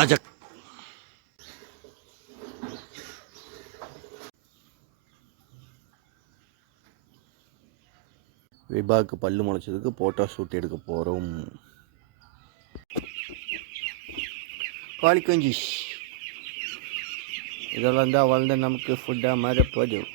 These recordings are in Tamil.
அஜக் விபாக்கு பல்லு முளைச்சதுக்கு போட்டோ ஷூட் எடுக்க போகிறோம். கோழி குஞ்சு இதெல்லாம் தான் வளர்ந்து நமக்கு ஃபுட்டாக மாற போதும்.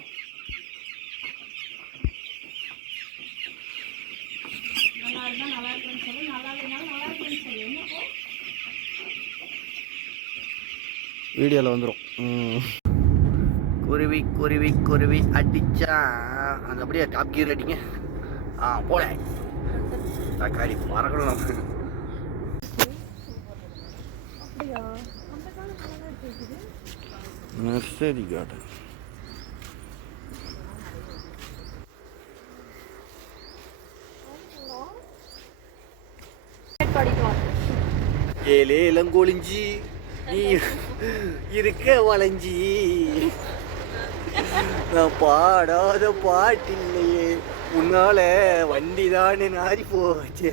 வீடியோவில் வந்துடும். குருவி குருவி குருவி அடிச்சா அந்த அப்படியே டாப் கீர் அடிங்க. போல தக்காளி மறக்கணும். நர்சரி கார்டன் ஏலே இளங்கொழிஞ்சி நீ இருக்க வளைஞ்சி நான் பாடாத பாட்டில்லையே உன்னால வண்டி தானே நாரி போச்சு.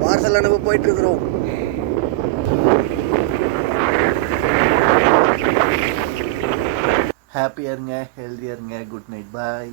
பார்சல் அனுப்ப போயிட்டு இருக்கிறோம். ஹாப்பியாக இருங்க, ஹெல்த்தியாக இருங்க. குட் நைட், பாய்.